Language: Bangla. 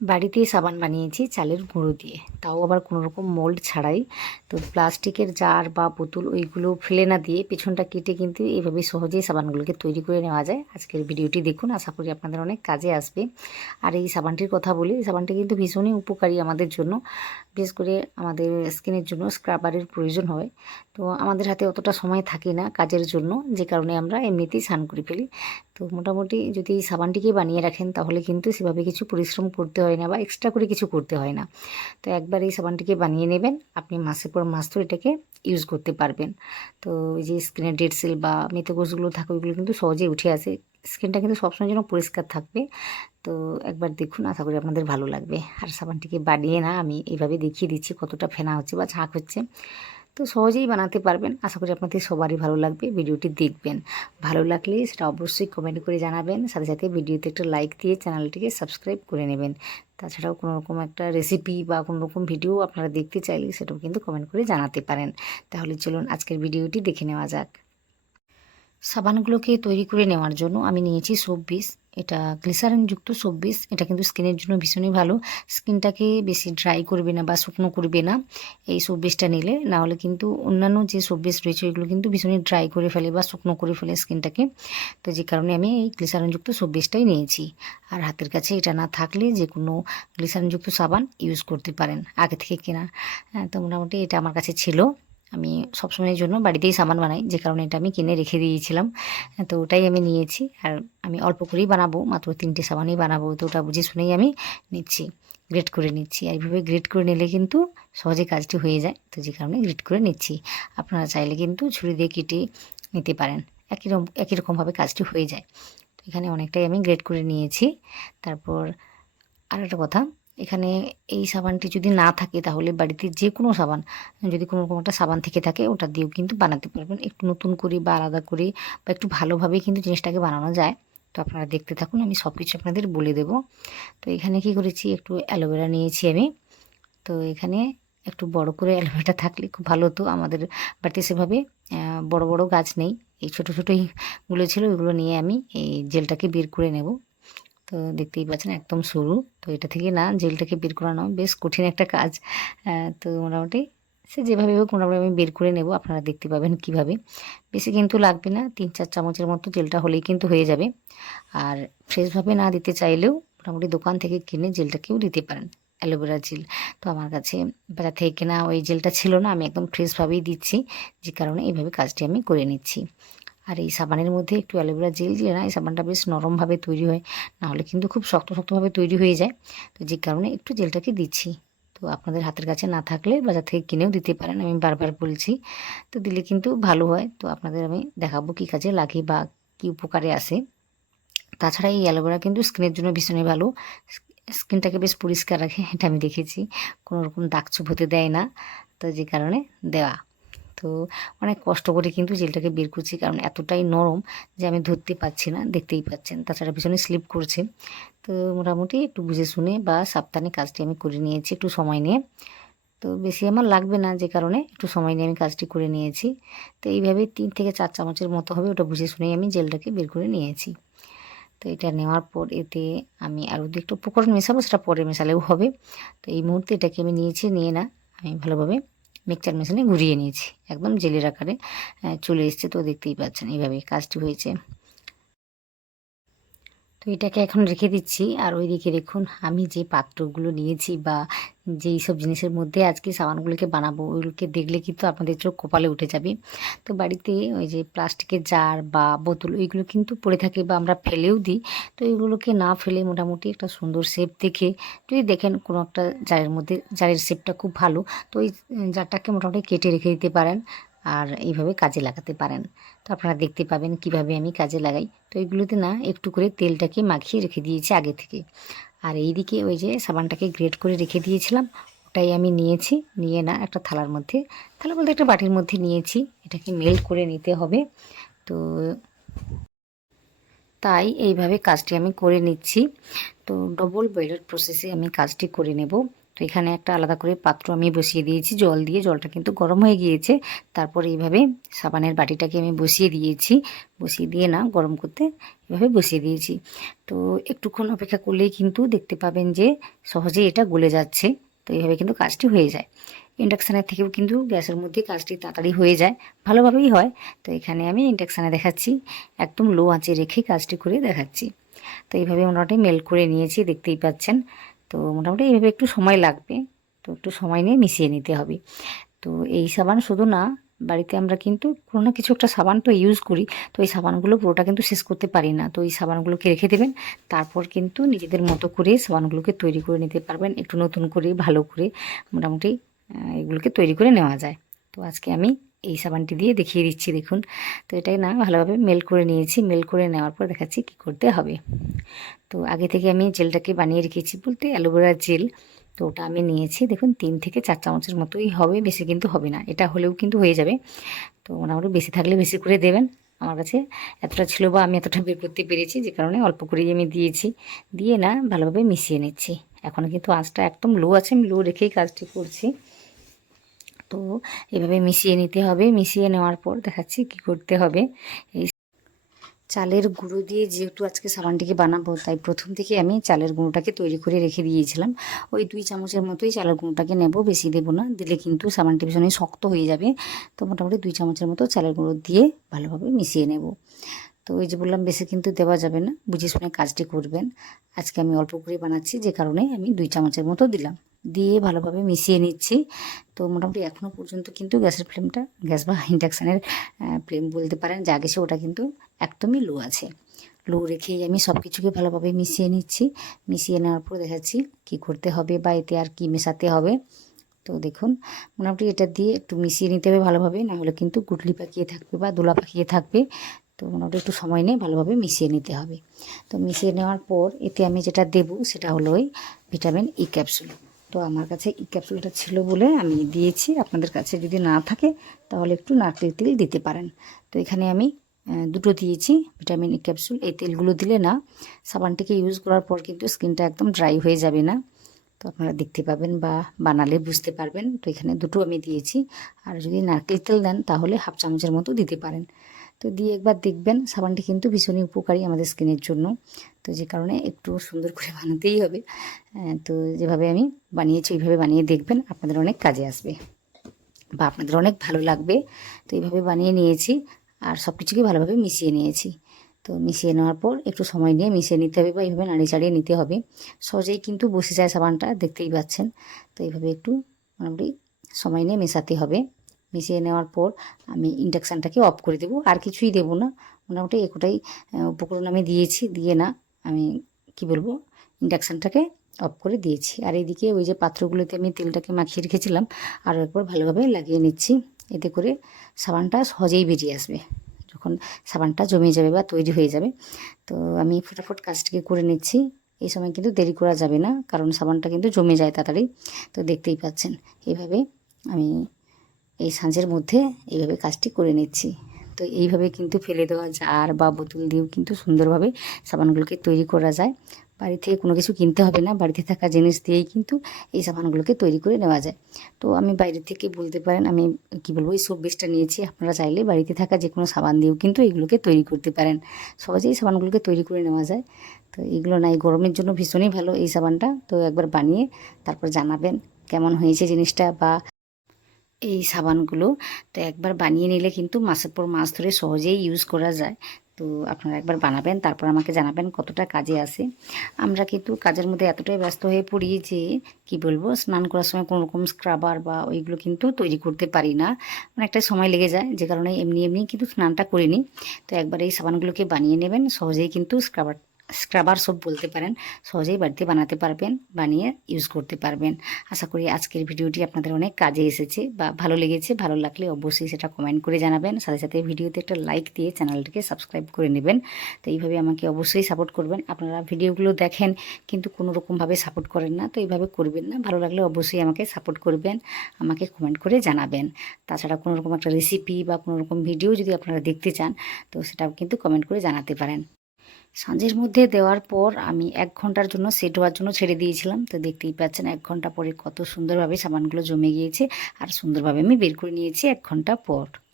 বাড়িতেই সাবান বানিয়েছি চালের গুঁড়ো দিয়ে, তাও আবার কোনো রকম মোল্ড ছাড়াই। তো প্লাস্টিকের জার বা বোতল ওইগুলো ফেলে না দিয়ে পেছনটা কেটে কিন্তু এইভাবে সহজেই সাবানগুলোকে তৈরি করে নেওয়া যায়। আজকের ভিডিওটি দেখুন, আশা করি আপনাদের অনেক কাজে আসবে। আর এই সাবানটির কথা বলি, এই সাবানটি কিন্তু ভীষণই উপকারী আমাদের জন্য, বিশেষ করে আমাদের স্কিনের জন্য স্ক্রাবারের প্রয়োজন হয়। তো আমাদের হাতে অতটা সময় থাকে না কাজের জন্য, যে কারণে আমরা এমনিতেই স্নান করে ফেলি। তো মোটামুটি যদি এই সাবানটিকে বানিয়ে রাখেন তাহলে কিন্তু সেভাবে কিছু পরিশ্রম করতে হয় না বা এক্সট্রা করে কিছু করতে হয় না। তো একবার এই সাবানটিকে বানিয়ে নেবেন, আপনি মাসের পর মাস তো এটাকে ইউজ করতে পারবেন। তো এই যে স্কিনের ডেড সেল বা মৃত কোষগুলো থাকে ওইগুলো কিন্তু সহজেই উঠে আসে। স্কিনটা কিন্তু সবসময় যেন পরিষ্কার থাকবে। তো একবার দেখুন, আশা করি আপনাদের ভালো লাগবে। আর সাবানটিকে বানিয়ে না আমি এইভাবে দেখিয়ে দিচ্ছি কতটা ফেনা হচ্ছে বা ঝাঁক হচ্ছে। তো সহজেই বানাতে পারবেন, আশা করি আপনাদের সবারই ভালো লাগবে। ভিডিওটি দেখবেন, ভালো লাগলে সেটা অবশ্যই কমেন্ট করে জানাবেন, সাথে সাথে ভিডিওতে একটা লাইক দিয়ে চ্যানেলটিকে সাবস্ক্রাইব করে নেবেন। তাছাড়াও কোনো রকম একটা রেসিপি বা কোনো রকম ভিডিও আপনারা দেখতে চাইলে সেটাও কিন্তু কমেন্ট করে জানাতে পারেন। তাহলে চলুন আজকের ভিডিওটি দেখে নেওয়া যাক। সাবানগুলোকে তৈরি করে নেওয়ার জন্য আমি নিয়েছি সোপ বিষ। এটা গ্লিসারিনযুক্ত সোপ বিষ। এটা কিন্তু স্কিনের জন্য ভীষণই ভালো। স্কিনটাকে বেশি ড্রাই করবে না বা শুকনো করবে না এই সোপ বিষটা নিলে। না হলে কিন্তু অন্যান্য যে সোপ বিষ রয়েছে ওইগুলো কিন্তু ভীষণই ড্রাই করে ফেলে বা শুকনো করে ফেলে স্কিনটাকে। তো যে কারণে আমি এই গ্লিসারিনযুক্ত সোপ বিষটাই নিয়েছি। আর হাতের কাছে এটা না থাকলে যে কোনো গ্লিসারিনযুক্ত সাবান ইউজ করতে পারেন আগে থেকে কেনা। তো মোটামুটি এটা আমার কাছে ছিল। আমি সবসময়ের জন্য বাড়িতেই সাবান বানাই, যে কারণে এটা আমি কিনে রেখে দিয়েছিলাম। তো ওটাই আমি নিয়েছি। আর আমি অল্প করেই বানাবো, মাত্র 3টে সাবানই বানাবো। তো ওটা বুঝে শুনেই আমি নিচ্ছি, গ্রেট করে নিচ্ছি। আর এইভাবে গ্রেট করে নিলে কিন্তু সহজে কাজটি হয়ে যায়। তো যে কারণে গ্রেট করে নিচ্ছি। আপনারা চাইলে কিন্তু ছুরি দিয়ে কেটে নিতে পারেন, একই রকমভাবে কাজটি হয়ে যায়। তো এখানে অনেকটাই আমি গ্রেট করে নিয়েছি। তারপর আর একটা কথা, এখানে এই সাবানটি যদি না থাকে তাহলে বাড়িতে যে কোনো সাবান, যদি কোনো রকম একটা সাবান থেকে থাকে ওটা দিয়েও কিন্তু বানাতে পারবেন, একটু নতুন করে বা আলাদা করে বা একটু ভালোভাবেই কিন্তু জিনিসটাকে বানানো যায়। তো আপনারা দেখতে থাকুন, আমি সব কিছু আপনাদের বলে দেবো। তো এখানে কি করেছি, একটু অ্যালোভেরা নিয়েছি আমি। তো এখানে একটু বড় করে অ্যালোভেরাটা থাকলে খুব ভালো হতো। আমাদের বাড়িতে সেভাবে বড় বড় গাছ নেই, এই ছোটো ছোটোইগুলো ছিল। ওইগুলো নিয়ে আমি এই জেলটাকে বের করে নেব। তো দেখতেই পাচ্ছেন একদম সরু। তো এটা থেকে না জেলটাকে বের করানো বেশ কঠিন একটা কাজ। তো মোটামুটি সে যেভাবে হোক মোটামুটি আমি বের করে নেব। আপনারা দেখতে পাবেন কিভাবে। বেশি কিন্তু লাগবে না, 3-4 চামচের মতো জেলটা হলেই কিন্তু হয়ে যাবে। আর ফ্রেশভাবে না দিতে চাইলেও মোটামুটি দোকান থেকে কিনে জেলটাকেও দিতে পারেন, অ্যালোভেরা জেল। তো আমার কাছে বাজার থেকে কেনা ওই জেলটা ছিল না, আমি একদম ফ্রেশভাবেই দিচ্ছি, যে কারণে এইভাবে কাজটি আমি করে নিচ্ছি। আর এই সাবানের মধ্যে একটু অ্যালোভেরা জেল দিলে না এই সাবানটা বেশ নরমভাবে তৈরি হয়, নাহলে কিন্তু খুব শক্ত শক্তভাবে তৈরি হয়ে যায়। তো যে কারণে একটু জেলটাকে দিচ্ছি। তো আপনাদের হাতের কাছে না থাকলে বাজার থেকে কিনেও দিতে পারেন, আমি বারবার বলছি। তো দিলে কিন্তু ভালো হয়। তো আপনাদের আমি দেখাবো কী কাজে লাগে বা কী উপকারে আসে। তাছাড়া এই অ্যালোভেরা কিন্তু স্কিনের জন্য ভীষণই ভালো। স্কিনটাকে বেশ পরিষ্কার রাখে, এটা আমি দেখেছি। কোনো রকম দাগ ছোপ হতে দেয় না। তো যে কারণে দেওয়া। তো অনেক কষ্ট করে কিন্তু জেলটাকে বের করছি, কারণ এতটাই নরম যে আমি ধরতে পারছি না, দেখতেই পাচ্ছেন। তাছাড়া ভীষণই স্লিপ করছে। তো মোটামুটি একটু বুঝে শুনে বা সাবধানে কাজটি আমি করে নিয়েছি একটু সময় নিয়ে। তো বেশি আমার লাগবে না, যে কারণে একটু সময় নিয়ে আমি কাজটি করে নিয়েছি। তো এইভাবে 3 থেকে 4 চামচের মতো হবে, ওটা বুঝে শুনেই আমি জেলটাকে বের করে নিয়েছি। তো এটা নেওয়ার পর এতে আমি আরও দু একটু উপকরণ মেশাবো, সেটা পরে মেশালেও হবে। তো এই মুহূর্তে এটাকে আমি নিয়েছি, নিয়ে না আমি ভালোভাবে মিক্সচার মেশিনে ঘুরিয়ে নিয়েছি, একদম জেলের আকারে চলে এসছে। তো দেখতেই পাচ্ছেন এইভাবে কাজটি হয়েছে। তো এটাকে এখন রেখে দিচ্ছি। আর ওইদিকে দেখুন, আমি যে পাত্রগুলো নিয়েছি বা যেই সব জিনিসের মধ্যে আজকে সাবানগুলোকে বানাবো ওইগুলোকে দেখলে কিন্তু আপনাদের চোখ কপালে উঠে যাবে। তো বাড়িতে ওই যে প্লাস্টিকের জার বা বোতল ওইগুলো কিন্তু পড়ে থাকে বা আমরা ফেলেও দিই। তো এইগুলোকে না ফেলে মোটামুটি একটা সুন্দর শেপ দেখে, যদি দেখেন কোনো একটা জারের মধ্যে, জারের শেপটা খুব ভালো, তো ওই জারটাকে মোটামুটি কেটে রেখে দিতে পারেন আর এইভাবে কাজে লাগাতে পারেন। তো আপনারা দেখতে পাবেন কিভাবে আমি কাজে লাগাই। তো এইগুলোতে না একটু করে তেলটাকে মাখিয়ে রেখে দিয়েছি আগে থেকে। আর এইদিকে ওই যে সাবানটাকে গ্রেট করে রেখে দিয়েছিলাম, ওটাই আমি নিয়েছি। নিয়ে না একটা থালার মধ্যে, থালা বলতে একটা বাটির মধ্যে নিয়েছি। এটাকে মেল্ট করে নিতে হবে। তো তাই এইভাবে কাজটি আমি করে নিচ্ছি। তো ডবল বয়েলের প্রসেসে আমি কাজটি করে নেব। তো এখানে একটা আলাদা করে পাত্র আমি বসিয়ে দিয়েছি জল দিয়ে, জলটা কিন্তু গরম হয়ে গিয়েছে। তারপরে এইভাবে সাবানের বাটিটাকে আমি বসিয়ে দিয়েছি, বসিয়ে দিয়ে না গরম করতে এভাবে বসিয়ে দিয়েছি। তো একটুক্ষণ অপেক্ষা করলেই কিন্তু দেখতে পাবেন যে সহজেই এটা গলে যাচ্ছে। তো এইভাবে কিন্তু কাজটি হয়ে যায়। ইন্ডাকশানের থেকেও কিন্তু গ্যাসের মধ্যে কাজটি তাড়াতাড়ি হয়ে যায়, ভালোভাবেই হয়। তো এখানে আমি ইন্ডাকশানে দেখাচ্ছি, একদম লো আঁচে রেখে কাজটি করে দেখাচ্ছি। তো এইভাবে মোটামুটি মেল্ট করে নিয়েছি, দেখতেই পাচ্ছেন। তো মোটামুটি এইভাবে একটু সময় লাগবে, তো একটু সময় নিয়ে মিশিয়ে নিতে হবে। তো এই সাবান শুধু না, বাড়িতে আমরা কিন্তু কোনো না কিছু একটা সাবান তো ইউজ করি। তো এই সাবানগুলো পুরোটা কিন্তু শেষ করতে পারি না। তো এই সাবানগুলোকে রেখে দেবেন, তারপর কিন্তু নিজেদের মতো করে সাবানগুলোকে তৈরি করে নিতে পারবেন, একটু নতুন করে ভালো করে মোটামুটি এগুলোকে তৈরি করে নেওয়া যায়। তো আজকে আমি এই সাবানটি দিয়ে দেখিয়ে দিচ্ছি, দেখুন। তো এটাই না ভালোভাবে মেল্ট করে নিয়েছি, মেল্ট করে নেওয়ার পর দেখাচ্ছি কী করতে হবে। তো আগে থেকে আমি জেলটাকে বানিয়ে রেখেছি, বলতে অ্যালোভেরার জেল। তো ওটা আমি নিয়েছি, দেখুন 3 থেকে 4 চামচের মতোই হবে, বেশি কিন্তু হবে না, এটা হলেও কিন্তু হয়ে যাবে। তো মোটামুটি বেশি থাকলে বেশি করে দেবেন। আমার কাছে এতটা ছিল বা আমি এতটা বের করতে পেরেছি, যে কারণে অল্প করেই আমি দিয়েছি। দিয়ে না ভালোভাবে মিশিয়ে নিচ্ছি। এখন কিন্তু আঁচটা একদম লো আছে, আমি লো রেখেই কাজটি করছি। তো এভাবে মিশিয়ে নিতে হবে, মিশিয়ে নেওয়ার পর দেখাচ্ছি কি করতে হবে। এই চালের গুঁড়ো দিয়ে যেহেতু আজকে সাবানটিকে বানাবো, তাই প্রথম থেকে আমি চালের গুঁড়োটাকে তৈরি করে রেখে দিয়েছিলাম। ওই 2 চামচের মতোই চালের গুঁড়োটাকে নেব, বেশি দেবো না, দিলে কিন্তু সাবানটি ভীষণই শক্ত হয়ে যাবে। তো মোটামুটি 2 চামচের মতো চালের গুঁড়ো দিয়ে ভালোভাবে মিশিয়ে নেব। তো ওই যে বললাম, বেশি কিন্তু দেওয়া যাবে না, বুঝে শুনে কাজটি করবেন। আজকে আমি অল্প করে বানাচ্ছি, যে কারণে আমি 2 চামচের মতো দিলাম, দিয়ে ভালোভাবে মিশিয়ে নিচ্ছি। তো মোটামুটি এখনও পর্যন্ত কিন্তু গ্যাসের ফ্লেমটা, গ্যাস বা ইন্ডাকশানের ফ্লেম বলতে পারেন যা গেছে, ওটা কিন্তু একদমই লো আছে। লো রেখেই আমি সব কিছুকে ভালোভাবে মিশিয়ে নিচ্ছি। মিশিয়ে নেওয়ার পর দেখাচ্ছি কি করতে হবে বা এতে আর কি মেশাতে হবে। তো দেখুন, মোটামুটি এটা দিয়ে একটু মিশিয়ে নিতে হবে ভালোভাবে, না হলে কিন্তু গুটলি পাকিয়ে থাকবে বা দোলা পাকিয়ে থাকবে। তো মোটামুটি একটু সময় নিয়ে ভালোভাবে মিশিয়ে নিতে হবে। তো মিশিয়ে নেওয়ার পর এতে আমি যেটা দেবো সেটা হলো ওই ভিটামিন ই ক্যাপসুল। তো আমার কাছে ই ক্যাপসুলটা ছিল বলে আমি দিয়েছি, আপনাদের কাছে যদি না থাকে তাহলে একটু নারকেল তেল দিতে পারেন। তো এখানে আমি দুটো দিয়েছি ভিটামিন ই ক্যাপসুল। এই তেলগুলো দিলে না সাবানটিকে ইউজ করার পর কিন্তু স্কিনটা একদম ড্রাই হয়ে যাবে না। তো আপনারা দেখতে পাবেন বা বানালে বুঝতে পারবেন। তো এখানে দুটো আমি দিয়েছি, আর যদি নারকেল তেল দেন তাহলে হাফ চামচের মতো দিতে পারেন। তো দিয়ে একবার দেখবেন, সাবানটি কিন্তু ভীষণই উপকারী আমাদের স্কিনের জন্য। তো যে কারণে একটু সুন্দর করে বানাতেই হবে। তো যেভাবে আমি বানিয়েছি ওইভাবে বানিয়ে দেখবেন, আপনাদের অনেক কাজে আসবে বা আপনাদের অনেক ভালো লাগবে। তো এইভাবে বানিয়ে নিয়েছি, আর সব কিছুকে ভালোভাবে মিশিয়ে নিয়েছি। তো মিশিয়ে নেওয়ার পর একটু সময় নিয়ে মিশিয়ে নিতে হবে বা এইভাবে নাড়িয়ে চাড়িয়ে নিতে হবে। সহজেই কিন্তু বসে যায় সাবানটা, দেখতেই পাচ্ছেন। তো এইভাবে একটু মোটামুটি সময় নিয়ে মেশাতে হবে। মিশিয়ে নেওয়ার পর আমি ইন্ডাকশানটাকে অফ করে দেবো, আর কিছুই দেবো না। মোটামুটি এতটাই উপকরণ আমি দিয়েছি, দিয়ে না আমি কি বলবো, ইন্ডাকশানটাকে অফ করে দিয়েছি। আর এইদিকে ওই যে পাত্রগুলোতে আমি তেলটাকে মাখিয়ে রেখেছিলাম, আরও একবার ভালোভাবে লাগিয়ে নিচ্ছি। এতে করে সাবানটা সহজেই বেরিয়ে আসবে যখন সাবানটা জমে যাবে বা তৈরি হয়ে যাবে। তো আমি ফটাফট কাজটিকে করে নিচ্ছি। এই সময় কিন্তু দেরি করা যাবে না, কারণ সাবানটা কিন্তু জমে যায় তাড়াতাড়ি। তো দেখতেই পাচ্ছেন, এইভাবে আমি এই সাঁঝের মধ্যে এইভাবে কাজটি করে নিচ্ছি। তো এইভাবে কিন্তু ফেলে দেওয়া জার বা বোতল দিয়েও কিন্তু সুন্দরভাবে সাবানগুলোকে তৈরি করা যায়। বাড়ি থেকে কোনো কিছু কিনতে হবে না, বাড়িতে থাকা জিনিস দিয়েই কিন্তু এই সাবানগুলোকে তৈরি করে নেওয়া যায়। তো আমি বাইরে থেকে বলতে পারেন আমি কি বলবো, এই সোপ বেসটা নিয়েছি। আপনারা চাইলে বাড়িতে থাকা যে কোনো সাবান দিয়েও কিন্তু এগুলোকে তৈরি করতে পারেন, সহজেই সাবানগুলোকে তৈরি করে নেওয়া যায়। তো এগুলো নাই গরমের জন্য ভীষণই ভালো এই সাবানটা। তো একবার বানিয়ে তারপর জানাবেন কেমন হয়েছে জিনিসটা বা এই সাবানগুলো। তো একবার বানিয়ে নিলে কিন্তু মাসের পর মাস ধরে সহজেই ইউজ করা যায়। তো আপনারা একবার বানাবেন, তারপর আমাকে জানাবেন কতটা কাজে আসে। আমরা কিন্তু কাজের মধ্যে এতটাই ব্যস্ত হয়ে পড়ি যে কি বলবো, স্নান করার সময় কোনো রকম স্ক্রাবার বা ওইগুলো কিন্তু তৈরি করতে পারি না, অনেকটাই সময় লেগে যায়, যে কারণে এমনি এমনি কিন্তু স্নানটা করে নিই। তো একবার এই সাবানগুলোকে বানিয়ে নেবেন, সহজেই কিন্তু স্ক্রাবার সোপ বলতে পারেন, সহজেই বাড়িতে বানাতে পারবেন, বানিয়ে ইউজ করতে পারবেন। আশা করি আজকের ভিডিওটি আপনাদের অনেক কাজে এসেছে বা ভালো লেগেছে। ভালো লাগলে অবশ্যই সেটা কমেন্ট করে জানাবেন, সাথে সাথে ভিডিওতে একটা লাইক দিয়ে চ্যানেলটিকে সাবস্ক্রাইব করে নেবেন। তো এইভাবে আমাকে অবশ্যই সাপোর্ট করবেন। আপনারা ভিডিওগুলো দেখেন কিন্তু কোনো রকমভাবে সাপোর্ট করেন না, তো এইভাবে করবেন না। ভালো লাগলে অবশ্যই আমাকে সাপোর্ট করবেন, আমাকে কমেন্ট করে জানাবেন। তাছাড়া কোনো রকম একটা রেসিপি বা কোনো রকম ভিডিও যদি আপনারা দেখতে চান, তো সেটাও কিন্তু কমেন্ট করে জানাতে পারেন। সাঁঝের মধ্যে দেওয়ার পর আমি 1 ঘন্টার জন্য সেট হওয়ার জন্য ছেড়ে দিয়েছিলাম। তো দেখতেই পাচ্ছেন 1 ঘন্টা পরে কত সুন্দরভাবে সাবানগুলো জমে গিয়েছে আর সুন্দরভাবে আমি বের করে নিয়েছি 1 ঘন্টা পর।